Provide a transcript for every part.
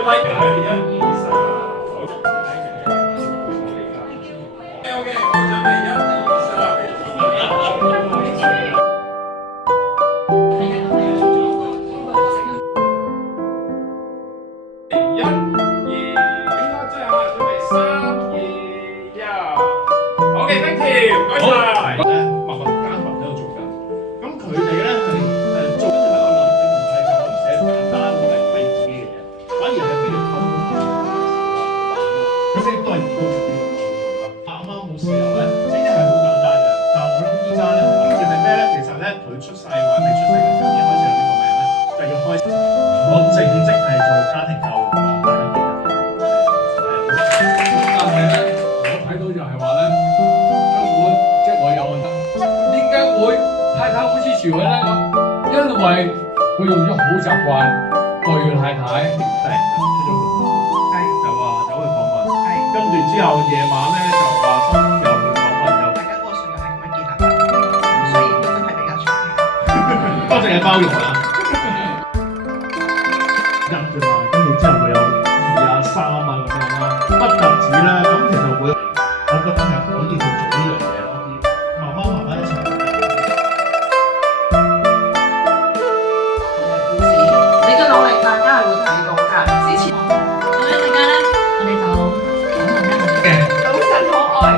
個咪。1、2、3，好。OK， 我準備1、2、3。1、2，應該最後準備3、2、1。OK，thank you，唔該晒。默默耕耘喺度做緊，咁佢哋咧係做緊喺度諗，唔係就咁寫簡單嚟睇自己嘅嘢，反而係俾佢溝通下，咁呢都係義工做呢個啱啱冇時候咧，呢啲係好簡單嘅，但係我諗依家咧關鍵係咩咧？其實咧佢出世或者未出世嘅時候已經開始有呢個名咧，就要開始我正職係做家庭教育啊，大家記得。但係咧，我睇到就係話咧。太太會支持佢咧，因為佢用咗好習慣對太太突然出咗門，就話走去訪問，跟住之後夜晚咧就話新又去訪問，又大家嗰個信任係咁樣建立嘅，所以都真係比較長嘅。多謝你包容啊！1啫嘛，跟住之後會有2啊、3啊咁樣啦，不特止啦，咁其實會，我覺得係可以去做呢樣嘢咯，慢慢一齊。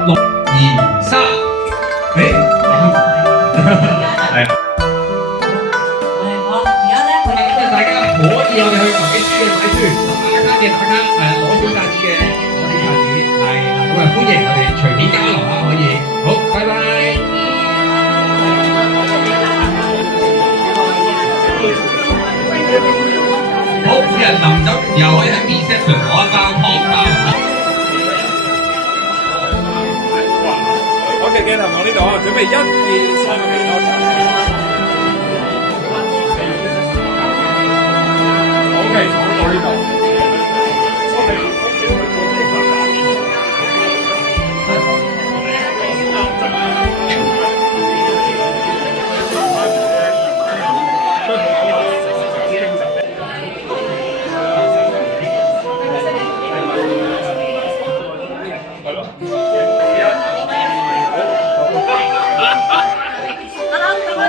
6、2、3，係。好，而家咧，大家可以我哋去買書嘅買書，打卡嘅打卡，攞小冊子嘅攞小冊子，係咁啊！歡迎我哋隨便交流下可以。好，拜拜。好，每人臨走又可以喺 reception 攞一包湯包。OK， 鏡頭講呢度啊，準備1、2、3，OK， 講到呢度。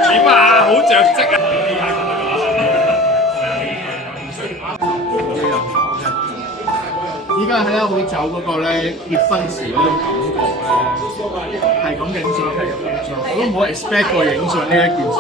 點啊？好着跡啊！依家喺會走嗰個咧結婚時嗰種感覺咧，係咁影相，係咁影相，我都冇 expect 過影相呢一件事。